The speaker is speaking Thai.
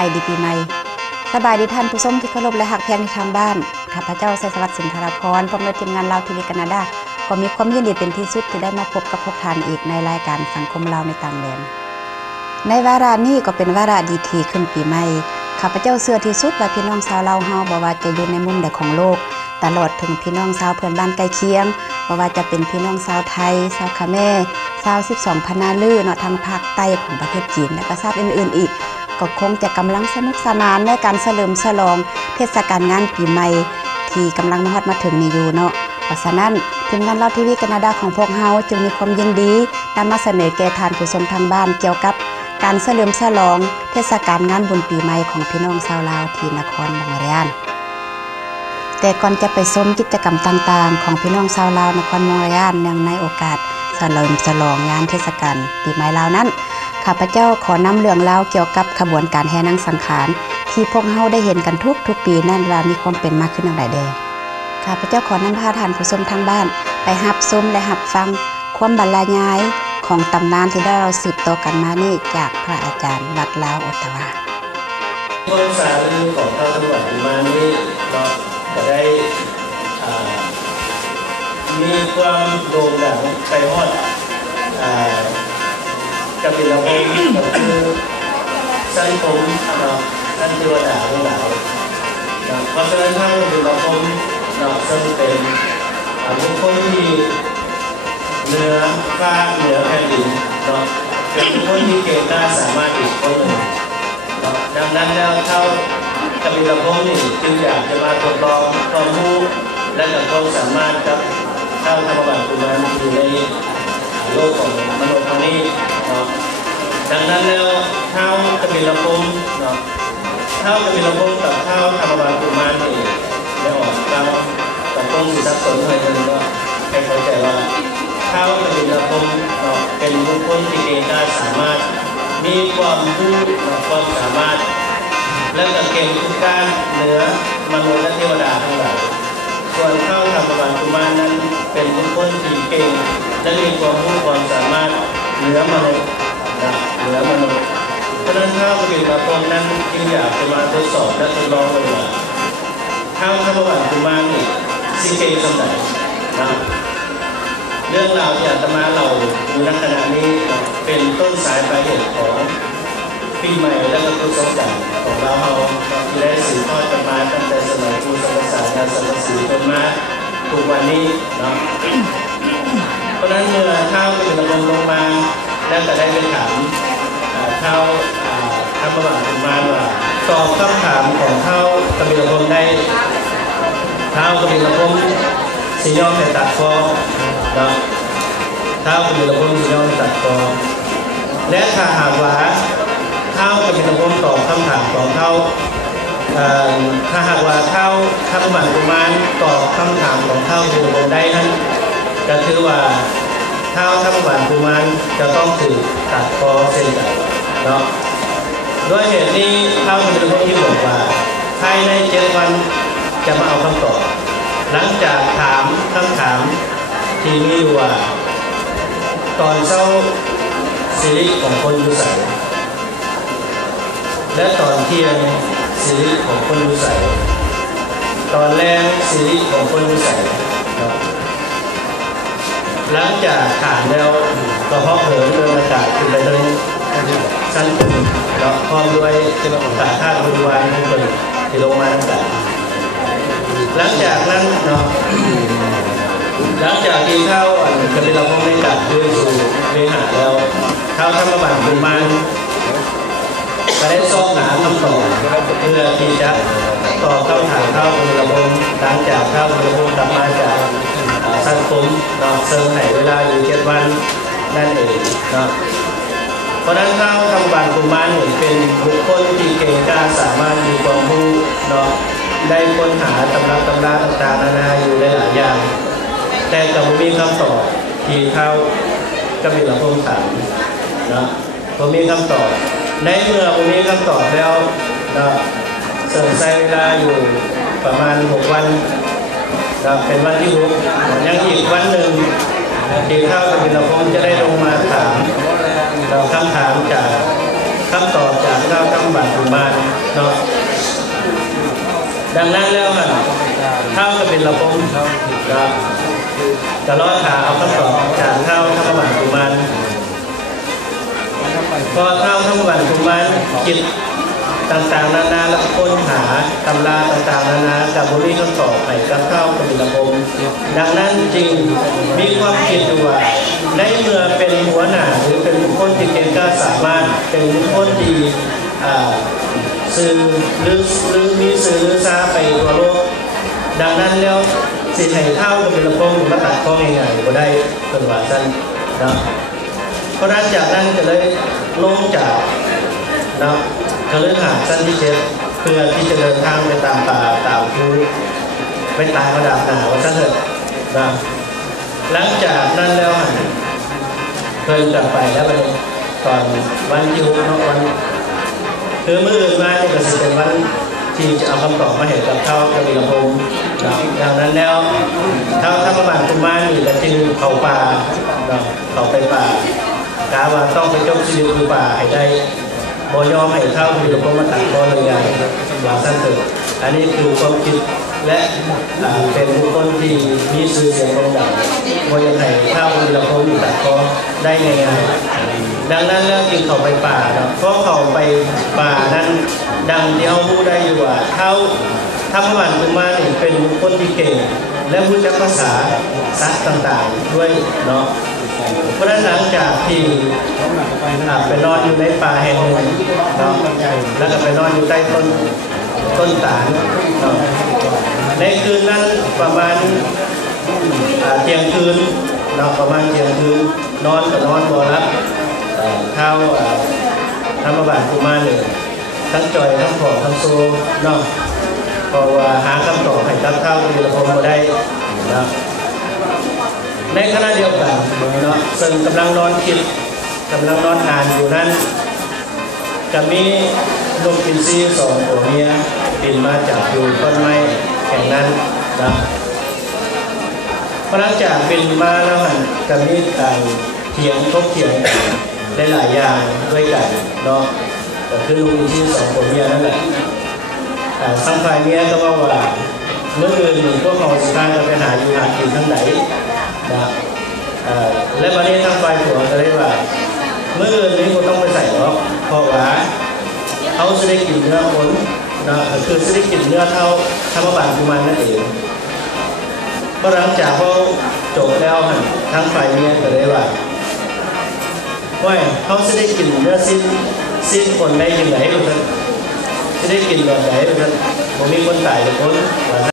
ายดีปีใหม่สบายดีท่านผู้ชมที่เคารพและหักแพงในทางบ้านข้าพเจ้าไสสวัสดิ์สินธารพรพร้อมด้วยทีมงานลาวทีวีแคนาดาก็มีความยินดีเป็นที่สุดที่ได้มาพบกับพวกท่านอีกในรายการสังคมลาวในต่างแดนในวาระนี้ก็เป็นวาระดีที่ขึ้นปีใหม่ข้าพเจ้าเชื่อที่สุดว่าพี่น้องชาวลาวเฮาบ่ว่าจะอยู่ในมุมใดของโลกตลอดถึงพี่น้องชาวเพื่อนบ้านใกล้เคียงบ่ว่าจะเป็นพี่น้องชาวไทยชาวคาแม่ชาว12พนาลือเนาะทางภาคใต้ของประเทศจีนและก็ชาติอื่นๆอีกก็คงจะกำลังสนุกสนานในการเฉลิมฉลองเทศกาลงานปีใหม่ที่กำลังมาฮอดมาถึงนี้อยู่เนาะเพราะฉะนั้นทีมงานลาวทีวีแคนาดาของพวกเฮาจึงมีความยินดีนำมาเสนอแก่ท่านผู้ชมทางบ้านเกี่ยวกับการเฉลิมฉลองเทศกาลงานบุญปีใหม่ของพี่น้องชาวลาวที่นครมองเรียนแต่ก่อนจะไปชมกิจกรรมต่างๆของพี่น้องชาวลาวนครมองเรียนเนื่องในโอกาสเฉลิมฉลองงานเทศกาลปีใหม่ลาวนั้นข้าพเจ้าขอนำเรื่องราวเกี่ยวกับขบวนการแห่นางสังขารที่พวกเฮาได้เห็นกันทุกปีนั่นว่ามีความเป็นมาขึ้นอย่างไรแดข้าพเจ้าขอนำพาท่านผู้ชมทางบ้านไปรับชมและรับฟังความบรรยายของตำนานที่ได้เราสืบต่อกันมานี่จากพระอาจารย์วัดลาวโอตตาวาคนสาลือของพระจังหวัดมานี้ก็ได้มีความโด่งดังไปฮอดกับเป็นเราเองก็คือสั้นผมสั้นเทวดาทั้งหลายเพราะฉะนั้นถ้าเราเป็นเราผมซึ่งเป็นบุคคลที่เหนือฟ้าเหนือแผ่นดินเป็นบุคคลที่เก่งกล้าสามารถอีกคนหนึ่งดังนั้นแล้วเท่ากับเป็นเราผมนี่จึงอยากจะมาทดลองความรู้และกับความสามารถกับเท่าธรรมบัตรกุมารอยู่ในโลกของมนุษย์ทางนี้ดังนั้นแล้วเท่ากับเป็นเราผมเท่ากับเป็นเราผมกับเท่าธรรมบัตรกุมารนี่ได้ออกเรากับต้องมีสับสนอะไรกันก็ให้เข้าใจว่าเท่ากับเป็นเราผมเป็นบุคคลที่เก่งกล้าสามารถมีความรู้ความสามารถและก็เก่งทุกด้านเหนือมนุษย์และเทวดาทั้งหลายส่วนเท่าธรรมบัตรกุมารนั้นเป็นบุคคลที่เก่งและมีความรู้ความสามารถเหนือมนุษย์เพราะนั้นเท่ากับเป็นพระพรหมนั้นจึงอยากจะมาทดสอบและทดลองดูว่าเท่าธรรมบัตรกุมารนี่สิเก่งสำหรับเรื่องราวที่อาตมาเราอยู่ณขณะนี้เป็นต้นสายปลายเหตุของปีใหม่และก็พุทธศักราชของเราที่ได้สืบทอดกันมาตั้งแต่สมัยพุทธศักราชงานสังฆสีจนมาทุกวันนี้เพราะนั้นเมื่อเท้าเป็นระบบลงมาแล้วก็ได้ไปถามเท้าธรรมบัตรกุมารว่าตอบคำถามของเท้ากบิลพรหมได้เท้ากบิลพรหมสิยอมให้ตัดคอเท้ากบิลพรหมสิยอมให้ตัดคอและถ้าหากว่าเท้ากบิลพรหมตอบคำถามของเท้าถ้าหากว่าเท้าธรรมบัตรกุมารตอบคำถามของเท้ากบิลพรหมได้นั้นก็คือว่าเท้าธรรมบัตรกุมารจะต้องถูกตัดคอเส้นเนาะด้วยเหตุนี้เท้ากบิลพรหมที่บอกว่าภายใน7 วันจะมาเอาคำตอบหลังจากถามคำถามที่มีอยู่ว่าตอนเช้าสิริของคนอยู่ใสและตอนเที่ยงสิริของคนอยู่ใสตอนแรกสิริของคนอยู่ใสหลังจากถามแล้วก็เพาะเผยเดินอากาศขึ้นไปตรงชั้นบนแล้วพร้อมด้วยตาธาตุบริวารทุกคนที่ลงมาต่างๆหลังจากนั้นหลังจากที่เท้ากบิลพรหมได้กลับคืนสู่เวหาแล้วเท้าธรรมบัตรกุมารก็ได้ซ่อมหาคำตอบเพื่อที่จะตอบคำถามเท้ากบิลพรหมหลังจากเท้ากบิลพรหมกลับมาจากสังคมเซิร์ฟไหนเวลาอยู่7 วันนั่นเองเพราะนั้นเท้าธรรมบัตรกุมารเป็นบุคคลที่เก่งกล้าสามารถมีความรู้ได้ค้นหาตำราต่างๆนานาอยู่หลายอย่างแต่ก็ไม่มีคำตอบที่เท้ากบิลพรหมถามไม่มีคำตอบในเมื่อไม่มีคำตอบแล้วเสิร์ฟใช้เวลาอยู่ประมาณ6 วันเป็นวันที่6ยังอีกวันหนึ่งที่เท้ากบิลพรหมจะได้ลงมาถามคำถามจากคำ ำตอบจากเท้าธรรมบัตรมาเนาะดังนั้นแล้วเท้าก็เป็นระบบจะรอถาเอาคำตอบจากเท้าธรรมบัตรมาพอเท้าธรรมบัตรมาจิตต่างๆนานาและค้นหาตำราต่างๆนานากับบริคำตอบให้กับเท้าก็เป็นระบบดังนั้นจริงมีความคิดว่าในเมื่อเป็นหัวหน้าหรือเป็นบุคคลที่เก่งกล้าสามารถเป็นบุคคลที่สื่อหรือมีสื่อหรือซาไปทั่วโลกดังนั้นแล้วสิให้เท่ากับเป็นระบบมาตัดข้อง่ายๆก็ได้เป็นว่าสั้นนะเพราะนั้นจากนั้นจะเลยลงจากนะก็เลยหาสั้นที่7เพื่อที่จะเดินทางไปตามป่าตามภูไปตายกระดาษหนาว่าสั้นเถิดนะหลังจากนั้นแล้วเคยกลับไปแล้วไปตอนวันที่6เนาะวันคือมืออื่นมาเนี่ยก็จะเป็นวันที่จะเอาคำตอบมาเห็นกับเท่ากับมีลำโพงดังนั้นแล้วเท่าประมาณคุณมานี่ก็จึงเขาป่าเขาไปป่ากาว่าต้องไปจบชีวิตคือป่าให้ได้บ่ยอมให้เท่ามีลำโพงมาตัดคอเลยอย่างว่าสั้นเถิดอันนี้คือความคิดและเป็นบุคคลที่มีสื่อเสียงโด่งดังว่าจะให้เท่ามีลำโพงตัดคอได้ง่ายๆดังนั้นแล้วจึงเขาไปป่าเพราะเขาไปป่านั้นดังที่เขาพูดได้อยู่ว่าเท่าธรรมบัตรกุมารนี่เป็นบุคคลที่เก่งและรู้จักภาษาสัตว์ต่างๆด้วยเนาะเพราะนั้นหลังจากที่ไปนอนอยู่ในป่าแห่งหนึ่งเนาะแล้วก็ไปนอนอยู่ใต้ต้นตาลเนาะในคืนนั้นประมาณเที่ยงคืนเนาะประมาณเที่ยงคืนนอนก็นอนบ่หลับเท้าธรรมบัตรกุมารเนี่ยทั้งจอยทั้งผอมทั้งโซเนาะเพราะว่าหาคำตอบให้กับเท้ามีระบบมาได้นะในขณะเดียวกันเนาะซึ่งกำลังนอนคิดกำลังนอนอ่านอยู่นั้นจะมีนกอินทรี2ตัวเมียบินมาจากอยู่ต้นไม้แห่งนั้นนะหลังจากบินมาแล้วจะมีการเถียงทบเถียงได้หลายอย่างด้วยกันเนาะก็คือลูกที่2ตัวเมียนั่นแหละทั้งฝ่ายเมียก็ว่าเมื่อคืนพวกเขาสิพากันไปหาอยู่หากินทั้งไหนนะและวันนี้ทั้งฝ่ายผัวก็เลยว่าเมื่อคืนนี้ก็ต้องไปใส่หรอกเพราะว่าเขาจะได้กินเนื้อคนนะคือจะได้กินเนื้อเท่าธรรมบัตรกุมารนั่นเองพอหลังจากเขาจบแล้วทั้งฝ่ายเมียก็เลยว่าเขาจะได้กินเนื้อสิ้นคนได้ยังไงจะได้กินแบบไหนผมมีคนตายกับคน